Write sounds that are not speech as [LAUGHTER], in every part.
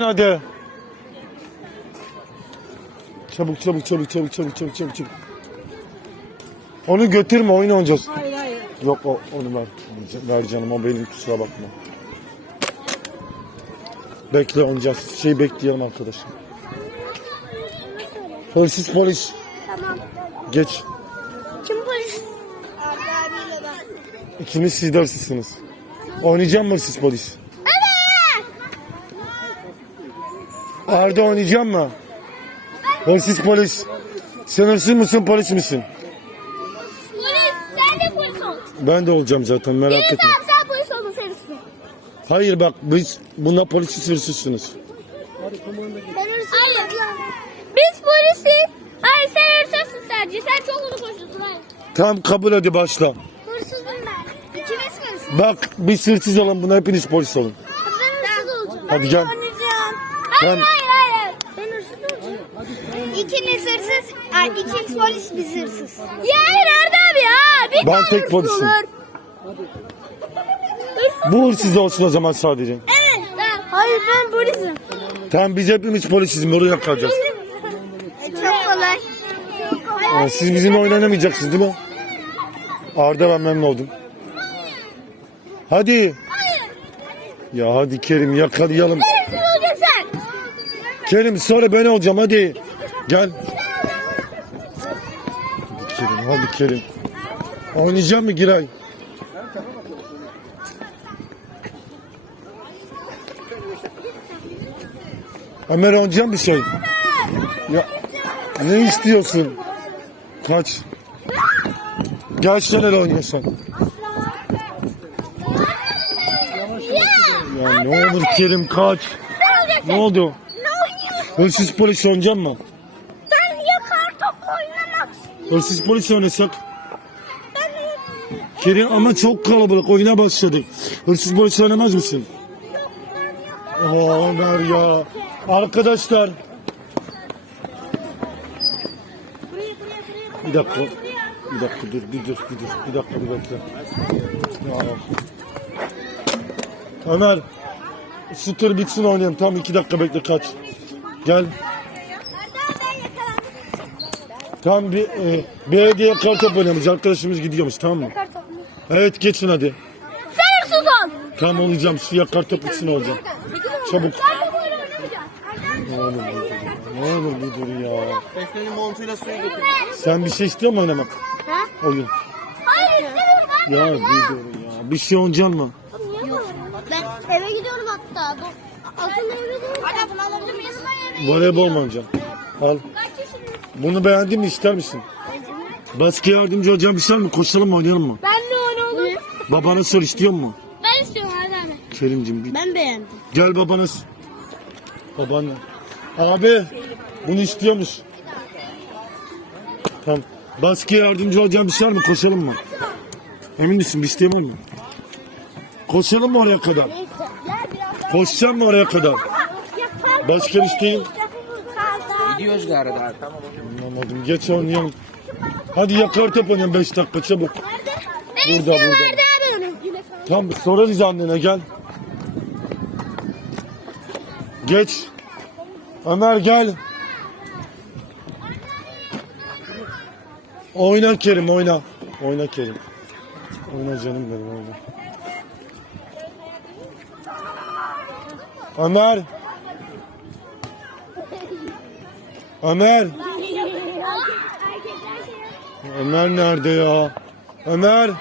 Hadi. Çabuk çabuk çabuk çabuk çabuk çabuk çabuk çabuk. Onu götürme oyun oynayacağız. Hayır hayır. Yok o, onu ver. Ver canım o benim kusura bakma. Bekle oynayacağız. Şey bekleyelim arkadaşım. Hırsız polis. Tamam. Geç. Kim polis? Arda abiyle ben. İkiniz siz de hırsızsınız. Oynayacağım mı hırsız polis? Arda oynayacağım mı? Hırsız polis. Sen hırsız mısın polis misin? Polis. Sen de polis ol. Ben de olacağım zaten merak etme. tamam sen polis olmasaydın. Hayır bak biz bunlar polis hırsızsınız. Ben hırsızım. Hayır. Biz polisiz. Hayır sen hırsızsın sadece. Sen çok hızlı koşuyorsun. Hayır. Tamam kabul hadi başla. Hırsızım ben. İkimiz hırsız. Bak biz hırsız olun buna hepiniz polis olun. Ben hırsız olacağım. Hadi gel. Oynayacağım. Hayır hayır hayır. Ben hırsız olacağım. İkiniz hırsız. Ay, polis biz hırsız. Ya hayır Arda abi ya. Bir Ben tane tek hırsız polisim. olur. Hırsız. Bu hırsız olsun o zaman sadece. Evet. Ben- Hayır ben polisim. Tamam biz hepimiz polisiz oraya kalacağız. Çok kolay. Aa, siz bizimle oynanamayacaksınız değil mi? Arda ben memnun oldum. Hadi. Ya hadi Kerim yakalayalım. Hırsız olacaksın. Kerim sonra ben olacağım hadi. Gel. Kerim hadi Kerim. Oynayacak mı Giray? Ömer oynayacak bir şey. Ya ne istiyorsun? Kaç. Gel sen el oynuyorsan. Ya ne olur Kerim kaç. Ne oldu? Oynuyorsun? Hırsız polis oynayacak mı? Hırsız polis oynasak. Kerim ama çok kalabalık oyuna başladık. Hırsız polis oynamaz mısın? Aa Ömer ya. Arkadaşlar. Bir dakika. Bir dakika dur bir dur bir dur. Bir dakika bir. Ya. Ömer. Şu bitsin oynayalım. Tamam iki dakika bekle kaç. Gel. Tamam bir e, belediye kartop oynamış. Arkadaşımız gidiyormuş tamam mı? Evet geçin hadi. Sen ol. Tamam olacağım. Şu yakar top bitsin olacağım. Çabuk. Ne olur bir dur. Ne olur bir dur ya. Defne'nin montuyla suyu getir. Sen bir şey istiyor musun oynamak? Ha? Oyun. Hayır istemiyorum ben. Ya bir dur ya. Bir şey oynayacaksın mı? Ben eve gidiyorum hatta. Bu asıl eve gidiyorum. Hadi bunu alabilir miyiz? Voleybol mu oynayacaksın? Al. Bunu beğendin mi ister misin? Baskı yardımcı olacağım şey mi? Koşalım mı oynayalım mı? Ben de onu olur. Babana sor istiyor mu? Ben istiyorum abi. Kerimcim bir Ben beğendim. Gel babana. s- Babaanne. Abi bunu istiyormuş. Tamam. Baskı yardımcı olacağım şey var mı? Koşalım mı? Emin misin? Bir isteğin var mı? Koşalım mı oraya kadar? Neyse. Gel biraz daha. Koşacağım mı oraya kadar? Başka bir isteğin? Gari daha tamam. Anlamadım. Geç oynayalım. Hadi yakar top oynayalım 5 dakika çabuk. Ben Burada, burada. Abi. Tamam sorarız annene gel. Geç. Ömer gel. Oyna Kerim oyna. Oyna Kerim. Oyna canım benim oyna. Ömer. Ömer. Ömer nerede ya? Ömer. Ya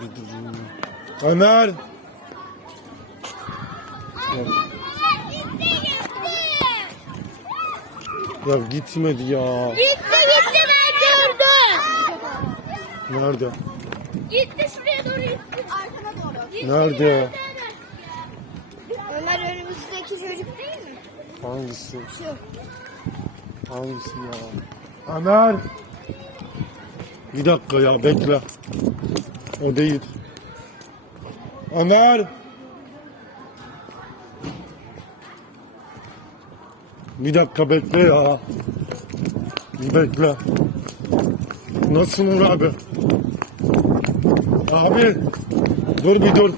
bir. Ömer. Ya, gitmedi ya. Gitti gitti ben gördüm. Nerede? Gitti şuraya doğru gitti. Arkana doğru. Gitti, Nerede? Ömer önümüzdeki çocuk değil mi? Hangisi? Şu. Hangisi ya? Ömer. Bir dakika ya bekle. O değil. Ömer. Bir dakika bekle ya. Bir bekle. Nasılsın Uğur abi? Abi. Dur bir dur.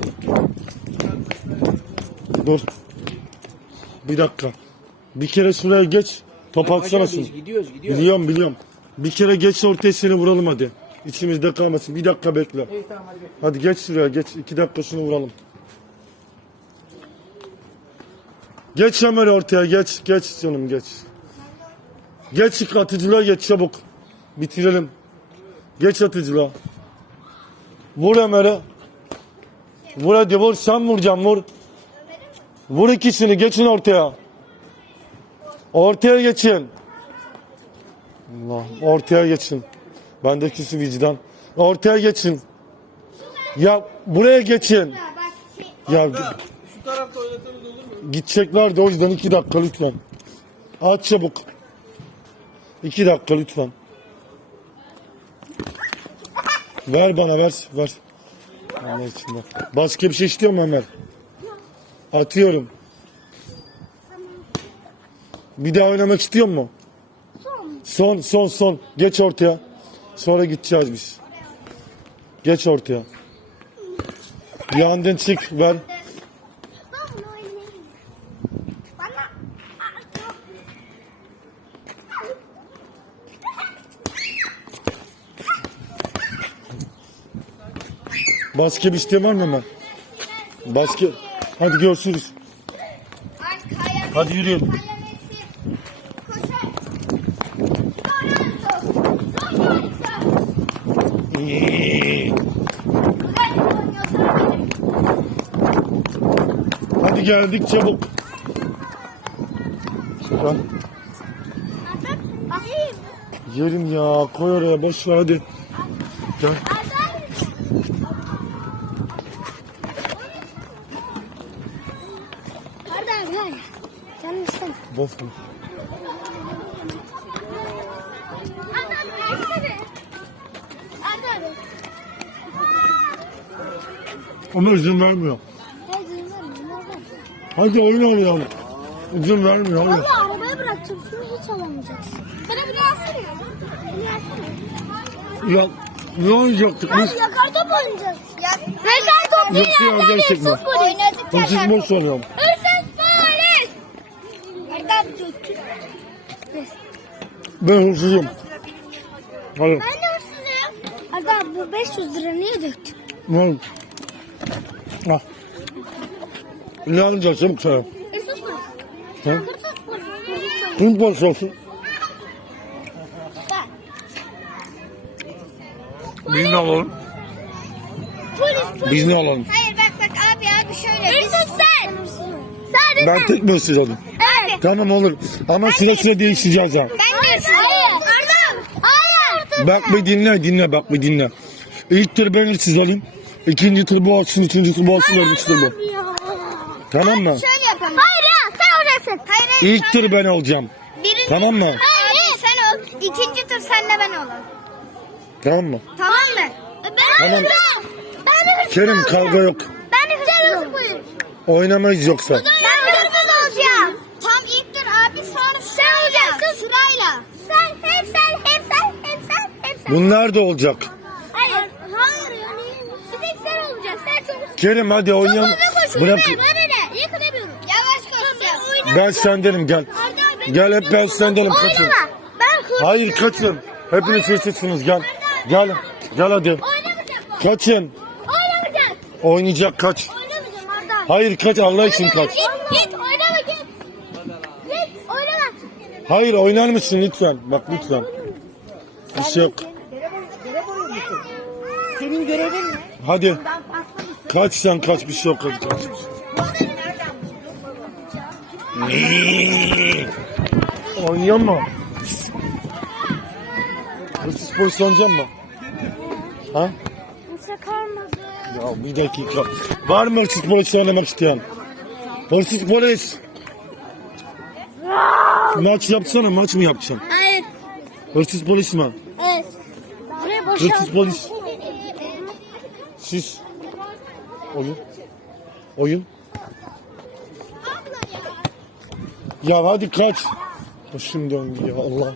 Dur. Bir dakika. Bir kere şuraya geç. Top atsana şunu. Gidiyoruz, gidiyoruz, gidiyoruz. Biliyorum biliyorum. Bir kere geç ortaya seni vuralım hadi. İçimizde kalmasın. Bir dakika bekle. İyi tamam hadi. bekle. Hadi geç şuraya geç. İki dakika şunu vuralım. Geç Ömer ortaya geç. Geç canım geç. Geç atıcılığa geç çabuk. Bitirelim. Geç atıcılığa. Vur Ömer'e. Vur hadi vur. Sen vuracaksın vur. Vur ikisini geçin ortaya. Ortaya geçin. Allah ortaya geçin. Bendekisi vicdan. Ortaya geçin. Ya buraya geçin. Ya Şu tarafta oynasanız olur mu? gideceklerdi o yüzden iki dakika lütfen. Aç çabuk. İki dakika lütfen. Ver bana ver ver. Allah için. Başka bir şey istiyor mu Ömer? Atıyorum. Bir daha oynamak istiyor mu? Son son son. Geç ortaya. Sonra gideceğiz biz. Geç ortaya. Yandın çık ver. Başka bir isteğin var mı Ömer? Başka. Hadi görüşürüz. Hadi yürüyelim. Hadi geldik çabuk. Lan, Yerim ya koy oraya boş ver hadi. Gel. Arda abi hayır. Canım istemem. Boş ver. Arda abi versene. Arda abi. Ömer izin vermiyor. Hayır canım vermiyorum. Hadi oyun oynayalım. İzin vermiyor. Hadi. Abla arabaya bırakacağım. Şunu hiç alamayacaksın. Bana bunu alsana ya. Bunu alsana. Ya ne oynayacaktık biz? Hadi yakar top oynayacağız. Ya, yakar top değil ya. yerden çekme. Oynadık Hırsız boş oynayalım. Hırsız polis. Abi döktün. Ben hırsızım. Hadi. Ben de hırsızım. Abi bu 500 lira niye döktün? Ne oldu? Polis. Ha? Hırsız polis. Kim boş olsun? Biz ne? Polis polis. Biz ne alalım? Hayır bak bak abi abi şöyle. Hırsız sen. Sen Ben tek mi olayım? Evet. Tamam olur. Ama sıra sıra değişeceğiz ha. Ben de hırsızım. Hayır. Hayır. Bak bir dinle dinle bak bir dinle. İlk tur ben hırsız olayım. İkinci tur bu olsun, üçüncü tur bu olsun, dördüncü tur bu. Tamam mı? Şöyle yapalım. Hayır ya sen olacaksın. Hayır hayır. İlk tur ben olacağım. Birinci Tamam mı? Hayır. sen ol. İkinci tur senle ben olalım. Tamam mı? Tamam mı? Ben Tamam. Ben hırsız Kerim olacağım. kavga yok. Ben hırsız olacağım. Oynamayız yoksa. Ben hırsız olacağım. Tam ilk tur abi sonra sen olacaksın. Sırayla. Sen hep sen hep sen hep sen hep sen. Bunlar da olacak. Hayır. Hayır yani. Bir tek sen olacaksın. Sen çok Kerim hadi oynayalım. Bırak. Ben sendenim gel. Gel hep ben sendenim kaçın. Hayır kaçın. Hepiniz hırsızsınız gel. Gel. Gel hadi. Kaçın. Oynamayacağım. Oynayacak kaç. Hayır kaç Allah için kaç. Git git oynama git. Git oynama. Hayır oynar mısın lütfen? Bak lütfen. Bir şey yok. Senin görevin ne? Hadi. Kaç sen kaç bir şey yok. Kaç. Oynuyor mu? Hırsız polis oynayacak mı? Ha? Sakarmadı. Ya bir dakika. Var mı hırsız polis oynamak isteyen? Hırsız polis. Maç yapsana maç mı yapacaksın? Hayır. Hırsız polis mi? Evet. Buraya boşalt. Hırsız polis. [LAUGHS] Siz. Oyun. Oyun. Ya hadi kaç. Başım döndü ya Allah.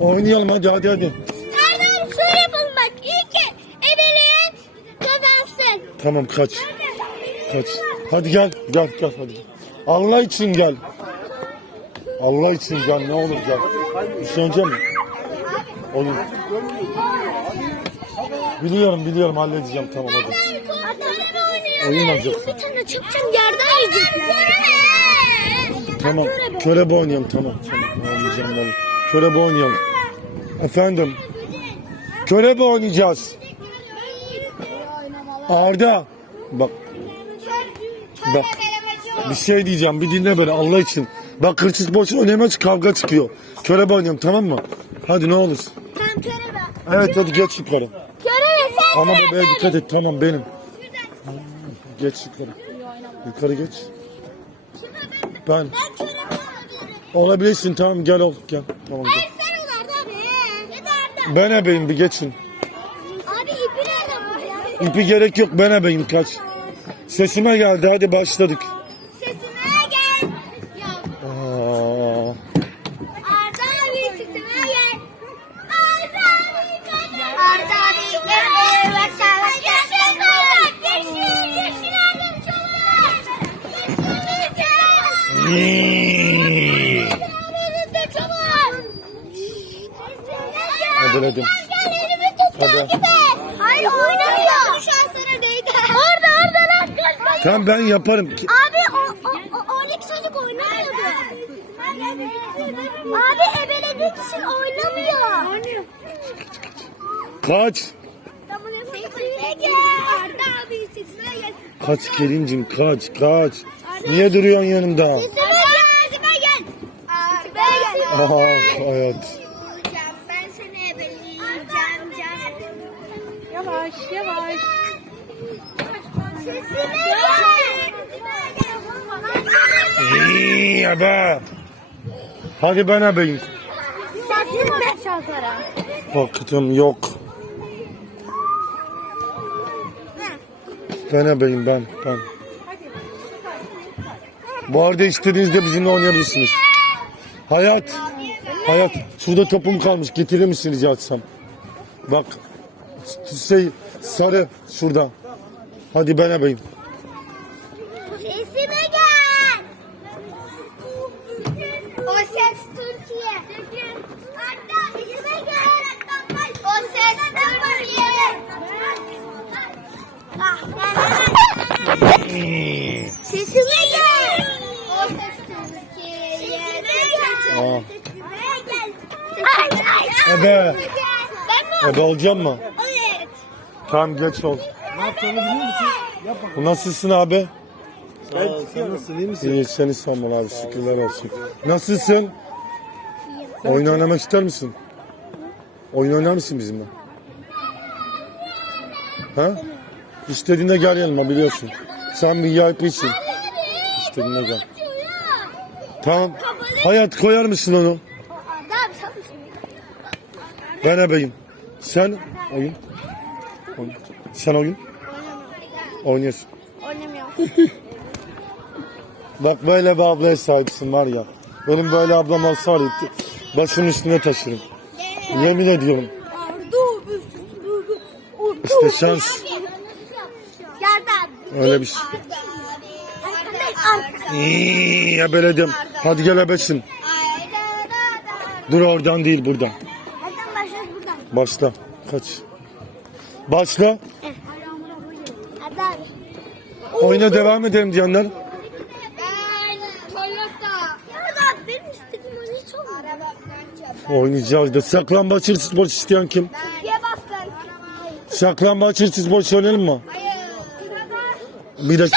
Oynayalım hadi hadi hadi. Serdar şöyle yapalım bak. İyi ki ebeleyen kazansın. Tamam kaç. Kaç. Hadi gel, gel, gel hadi. Allah için gel. Allah için gel, ne olur gel. Şey önce mi? Olur. Biliyorum, biliyorum, halledeceğim, tamam hadi. Oyun alacaksın. Bir tane çıkacağım yerden yiyeceğim. Tamam, körebe oynayalım, tamam. Oynayacağım oğlum. Körebe oynayalım. Efendim, körebe oynayacağız. Arda, bak Bak. bir şey diyeceğim, bir dinle beni Allah için. Bak hırsız boş oynayamaz, kavga çıkıyor. Körebe oynayalım, tamam mı? Hadi ne olur. Sen körebe. Evet hadi geç yukarı. Körebe sen Ama bebeğe dikkat et, tamam benim. Geç yukarı. Yukarı geç. Ben. Ben körebe olabilirim. Olabilirsin tamam gel ol gel. Tamam gel. Hayır sen ol Arda abi. Ya da Arda. Ben ebeyim bir geçin. Abi ipi nereden bulacağız? İpi gerek yok ben ebeyim kaç. Sesime geldi hadi başladık. Sesime gel. Ya Aa, Arda abi sesime gel. Arda abi gel. Arda abi gel. Evet sana geçin. Geçin. Geçin Arda çabuk. Geçin. Geçin. Önümüzde çabuk. Hadi dedim. Gel elimi tut Hadi. takip et. Hayır oynamıyor. Şu an sana değdi. Orada orada lan kaç. Tamam ben yaparım. Abi o, o, o Alex çocuk oynamıyordu. Abi ebelediği için oynamıyor. Oynuyor. Kaç. Kaç gelincim kaç kaç. Niye duruyorsun yanımda? Sesime gel. Sesime gel. Aha hayat. Ben seni ebeleyeceğim canım. Yavaş yavaş. Sesime gel. İyi ya be. Hadi ben ebeyim. Sesime şoföre. Vakıtım yok. Ben ebeyim ben ben. Bu arada istediğinizde bizimle oynayabilirsiniz. Hayat. Hayat. Şurada topum kalmış. Getirir misin rica etsem? Bak. Şey sarı şurada. Hadi ben ebeyim. Sesime gel. O ses Türkiye. Arda sesime gel. O ses Türkiye. Ah, Sesime gel. O ses. Aa. Ebe. Ebe olacağım mı? Evet. Tamam geç ol. Ne yapacağını biliyor musun? Yap. Nasılsın abi? Sağ ol. Sen nasılsın? İyi misin? İyi seni sormalı abi şükürler olsun. Nasılsın? Oyun oynamak ister misin? Oyun oynar mısın bizimle? Ha? İstediğinde gel yanıma biliyorsun. Sen bir VIP'sin. İstediğinde gel. Tamam. Hayat koyar mısın onu? Ben ebeyim. Sen oyun. oyun. Sen oyun. Oynuyorsun. Oynamıyorum. Bak böyle bir ablaya sahipsin var ya. Benim böyle ablam olsa var ya başımın üstüne taşırım. Yemin ediyorum. İşte şans. Öyle bir şey. İyi, ebeledim. Hadi gel ebesin. Dur oradan değil buradan. Başla. Kaç. Başla. Oyuna devam edelim diyenler. Oynayacağız da. Saklambaç hırsız boş isteyen kim? Saklambaç hırsız boş oynayalım mı? Hayır. Bir dakika.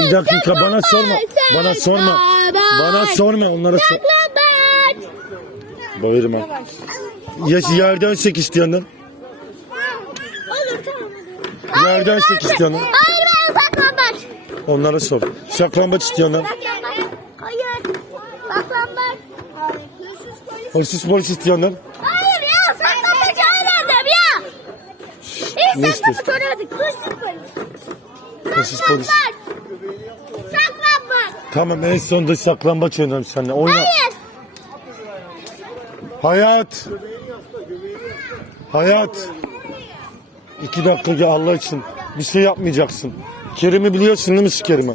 Bir dakika bana sorma. Bana sorma. Bana sorma onlara sor. Bağırma. Ya yerden çek isteyenler. Olur tamam. Yerden çek isteyenler. Hayır ben saklambaç. Onlara sor. Saklambaç isteyenler. Hayır. Saklambaç. Hırsız polis. İsteyenler. Hayır ya saklambaç öğrendim ya. Ne saklambaç istiyorsun? Hırsız polis. Saklambaç. Tamam en sonunda saklambaç oynayalım seninle. Oyna. Hayır. Hayat. Hayat. İki dakika gel Allah için. Bir şey yapmayacaksın. Kerim'i biliyorsun değil mi Kerim'i?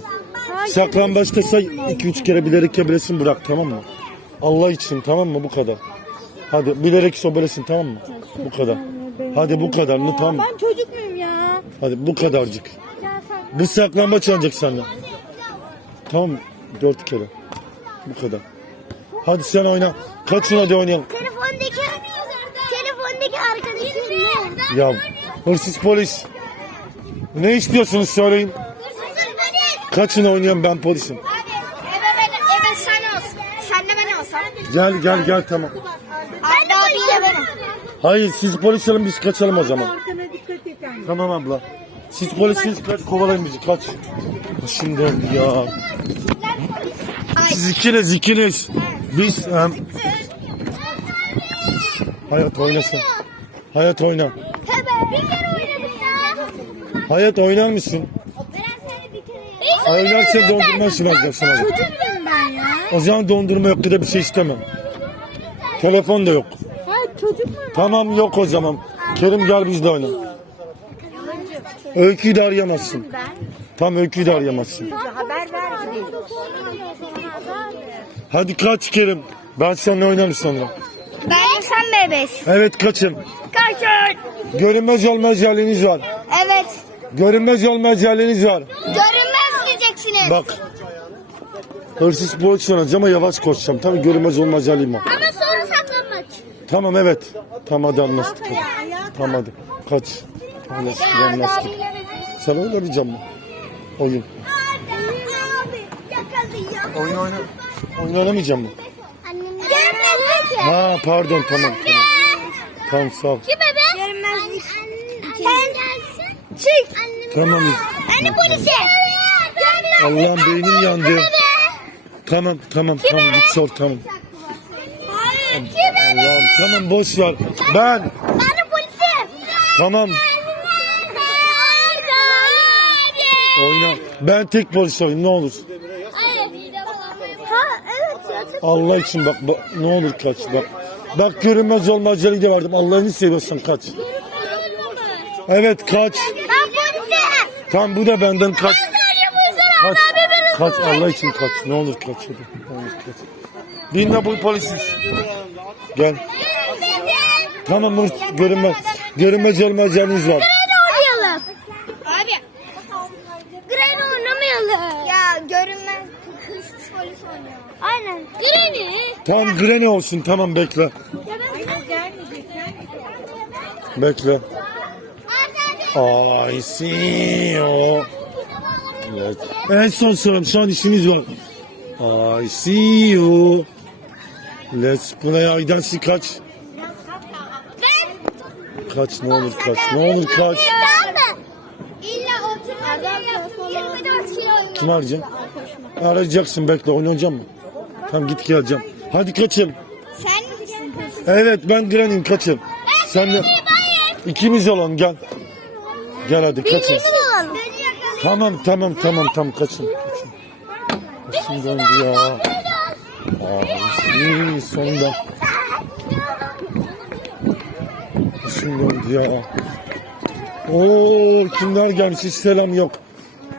Saklambaçta say 2-3 kere bilerek yabilesin bırak tamam mı? Allah için tamam mı bu kadar. Hadi bilerek sobelesin tamam mı? Bu kadar. Hadi bu kadar mı tamam mı? Ben çocuk muyum ya? Hadi bu kadarcık. Bu saklambaç olacak senden. Tamam? Dört kere. Bu kadar. Hadi sen oyna. Kaçın hadi oynayalım. Telefondaki telefondaki arkadaşım ne? Ya hırsız polis. Ne istiyorsunuz söyleyin. Kaçın oynayalım ben polisim. Eve ben eve sen olsun. Sen de ben olsam. Gel gel gel tamam. Hayır siz polis olun biz kaçalım o zaman. Tamam abla. Siz polissiniz kaç kovalayın bizi kaç. Şimdi ya. Siz ikiniz ikiniz. Biz em, Hayat oynasın. Hayat oyna. Hayat oynar mısın? Oynarsa dondurma ısmarlayacağım sana. Çocuk muyum ben ya? O zaman dondurma yok da bir şey istemem. Telefon da yok. Hayır çocuk muyum? Tamam yok o zaman. Kerim gel bizle oyna. Öyküyü de arayamazsın. Tam öyküyü de arayamazsın. Haber ver gideyim. Hadi kaç Kerim. Ben seninle oynarım sonra. Ben sen bebeğiz. Evet kaçın. Kaçın. Görünmez olma özelliğiniz var. Evet. Görünmez olma özelliğiniz var. Görünmez gideceksiniz. Bak. Hırsız polis olacağım ama yavaş koşacağım. Tabii görünmez olma özelliğim var. Ama sonra saklanmak. Tamam evet. Tamam hadi anlaştık. Hadi. Tamam hadi. Kaç. Anlaştık anlaştık. Sen oynamayacak mı? Oyun. Oyun oyna. Oyun oynamayacak mı? Ha pardon tamam tamam. Tamam sağ ol. Kim bebe? Görünmez. Sen gelsin. Çık. Tamam. Anne polise. Allah'ım beynim yandı. Tamam tamam tamam git sor tamam. Hayır. Kim Allah'ım tamam boş ver. Ben. Anne polise. Tamam oyna. Ben tek polis olayım ne olur. Ha evet ya. Allah için bak, bak ne olur kaç bak. Bak görünmez olma aceleyi de verdim. Allah'ını seviyorsan kaç. Evet kaç. Ben polise. Tamam bu da benden kaç. Kaç. Kaç Allah için kaç. Ne olur kaç hadi. Ne olur kaç. Dinle bu polisiz. Gel. Tamam hırs görünmez. Görünmez olma aceleniz var. oynayalım. Abi. Granny oynamayalım. Ya görünmez hırsız polis oynuyor. Aynen. Granny. Tamam Granny olsun tamam bekle. Bekle. I see you. Evet. En son sorum şu an işimiz var. I see you. Let's play seek kaç. Kaç ne olur kaç ne olur kaç. İlla oturma 24 kilo Kim arayacaksın? Arayacaksın bekle oynayacağım mı? Tamam git geleceğim. Hadi kaçın. Sen misin? Evet ben Granny'im kaçın. Sen de ikimiz olalım gel. Gel hadi kaçın. Tamam tamam tamam tamam kaçın. kaçın. Başım döndü ya. Ay, sonunda. Başım döndü ya. Oo kimler gelmiş hiç selam yok.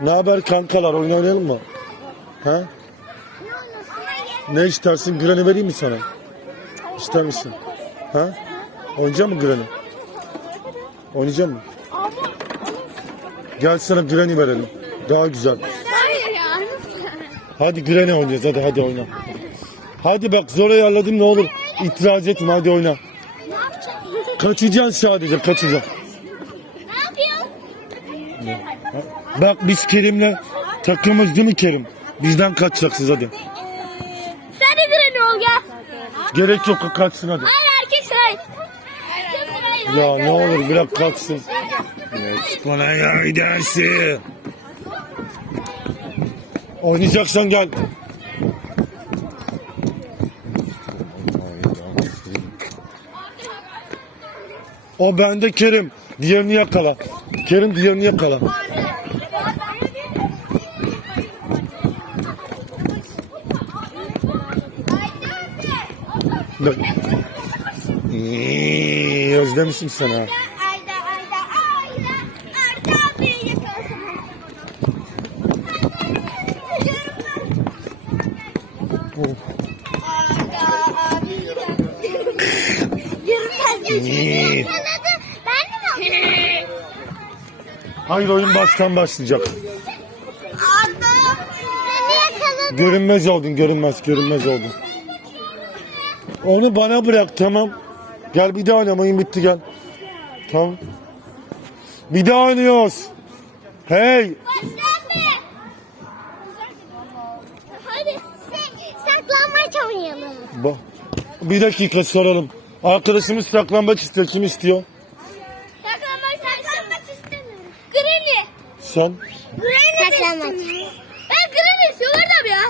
Ne haber kankalar oyun oynayalım mı? Ha? Ne istersin? Granny vereyim mi sana? İster misin? Ha? Oynayacak mı Granny? Oynayacak mı? Gel sana Granny verelim. Daha güzel. Hadi Granny oynayacağız. Hadi hadi oyna. Hadi bak zor ayarladım ne olur. İtiraz etme hadi oyna. Kaçacaksın sadece kaçacaksın. Bak biz Kerim'le takımız değil mi Kerim? Bizden kaçacaksınız hadi. Sen de Granny ol gel. Gerek yok kaçsın hadi. Hayır erkek say. Ya ne olur bırak. Evet, bana ya gidersin. Oynayacaksan gel. O bende Kerim. Diğerini yakala. Kerim diğerini yakala. Özlemişim seni ha. Hayır oyun baştan başlayacak. Görünmez oldun, görünmez, görünmez oldun. Onu bana bırak tamam. Gel bir daha oynamayın bitti gel. Tamam. Bir daha oynuyoruz. Hey. Başlandı. Hadi. Saklanmaç oynayalım. Bak. Bir dakika soralım. Arkadaşımız saklambaç istiyor. Kim istiyor? Saklanmaç saklanmaç istemiyorum. Granny. Sen. Granny saklanmaç. Ben Granny istiyorum adam ya.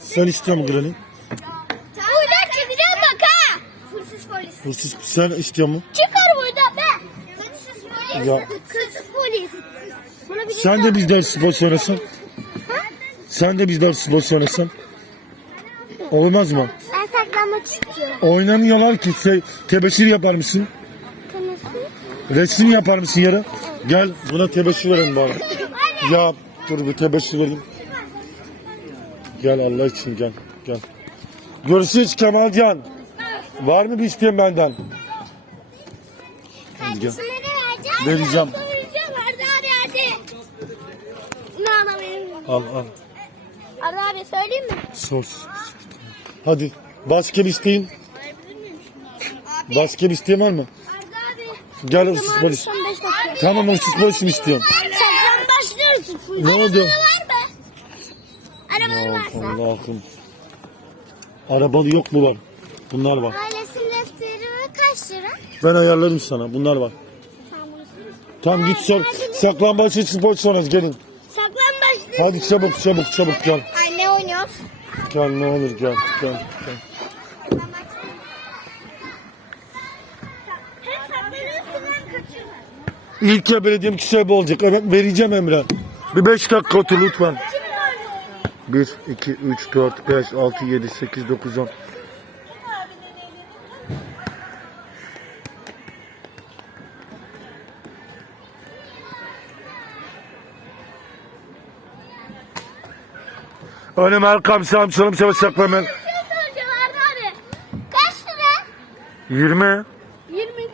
Sen istiyor musun Granny? Buradan çıkacağım bak ha. Hırsız sen istiyor mu? Çıkar buradan be. Hırsız polis. Ya. Hırsız polis. Buna bir Sen de bizden spor oynasan. Sen de bizden spor oynasan. Olmaz mı? Ben saklanmak istiyorum. Oynamıyorlar ki. Şey, tebeşir yapar mısın? Resim yapar mısın yarın? Gel buna tebeşir verin bana. Ya dur bir tebeşir vereyim. Gel Allah için gel. Gel. Görüşürüz Kemalcan. Var mı bir isteğin benden? Kardeşime de vereceğim. Vereceğim. Arda abi hadi. Ne benim? Al al. Arda abi söyleyeyim mi? Sor. Hadi. İsteğin? Başka bir isteğin var mı? Gel hırsız polis. Son 5 dakika. Tamam hırsız polis mi istiyorsun? Saklan başlıyoruz. Ne oldu? Var mı? Arabaları varsa. Allah'ım. Arabalı yok mu var? Bunlar var. Ailesinin defteri kaç lira? Ben ayarlarım sana. Bunlar var. Tamam git sor. Saklambaç için polis sonrası gelin. Başlıyoruz. Hadi çabuk çabuk çabuk gel. Anne oynuyor. Gel ne olur gel. Gel. gel. İlk ya belediyem kişi bu olacak. Evet vereceğim Emre. Bir beş dakika otur lütfen. Kimin oynuyor? 1, 2, 3, 4, 5, 6, 7, 8, 9, 10. Önüm arkam sağım solum savaş saklamam. Bir şey soracağım Arda abi. Kaç lira? 20. 20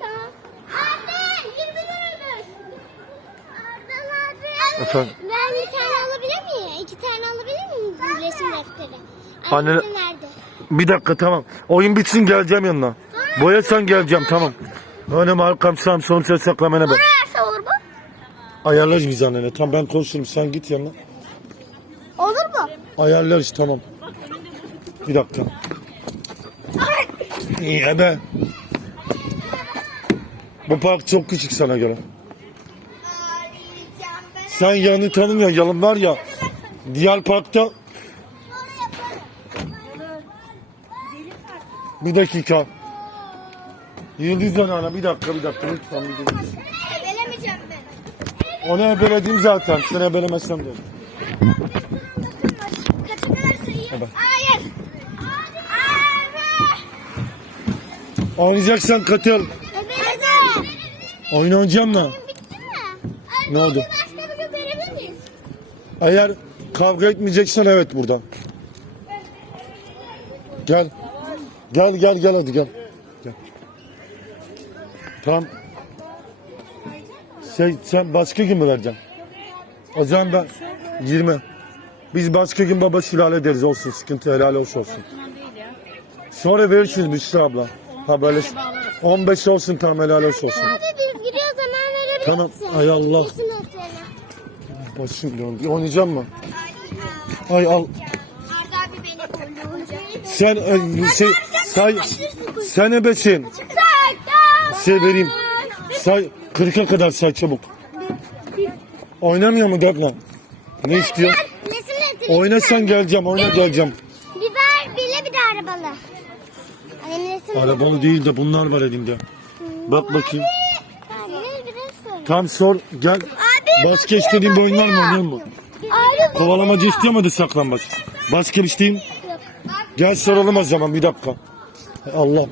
tamam. Anne 20 liradır. Arda. Efendim? Ben bir tane alabilir miyim? İki tane alabilir miyim bu resim defteri? Anne- Annesi nerede? Bir dakika tamam. Oyun bitsin geleceğim yanına. Boyasan geleceğim tamam. Önüm arkam sağım solum savaş saklamana ben. Orası olur mu? Ayarlarız biz annene. Tamam ben konuşurum sen git yanına. Mu? Ayarlarız tamam. Bir dakika. İyi be. Bu park çok küçük sana göre. Sen yanı tanımıyor yalın var ya. Diğer parkta bir dakika. Yıldız Yanağı'na bir dakika bir dakika lütfen bir dakika. Gelemeyeceğim ben. Onu ebeledim zaten. Sen ebelemezsem de. Katılırsın ya. Evet. Hayır. Arda. Oynayacaksan katıl. Oyun oynayacağım mı? Ne oldu? Eğer kavga etmeyeceksen evet burada. Gel. Gel gel gel hadi gel. Gel. Tamam. Şey sen başka gün mü vereceksin? O zaman ben 20. Biz başka gün baba şilale ederiz olsun sıkıntı helal hoş olsun. Sonra verirsiniz Büşra abla. Ha böyle 15 olsun tamam helal olsun. Biz hemen Tamam, ay Allah. Başım döndü. Oynayacak mı? Ay al. Arda abi beni kolluyacak. Sen e, şey say sen ebesin. Şey vereyim. Say 40'a kadar say çabuk. Oynamıyor mu Defne? Ne istiyor? Oynasan geleceğim, oyna geleceğim. Biber bile bir de arabalı. Annemin resim Arabalı değil de bunlar var elimde. Bak bakayım. Tam sor gel. Başka istediğin bir oyunlar mı oynuyor mu? Kovalamacı hadi saklambaç? Bir isteğin? Gel soralım o zaman bir dakika. Allah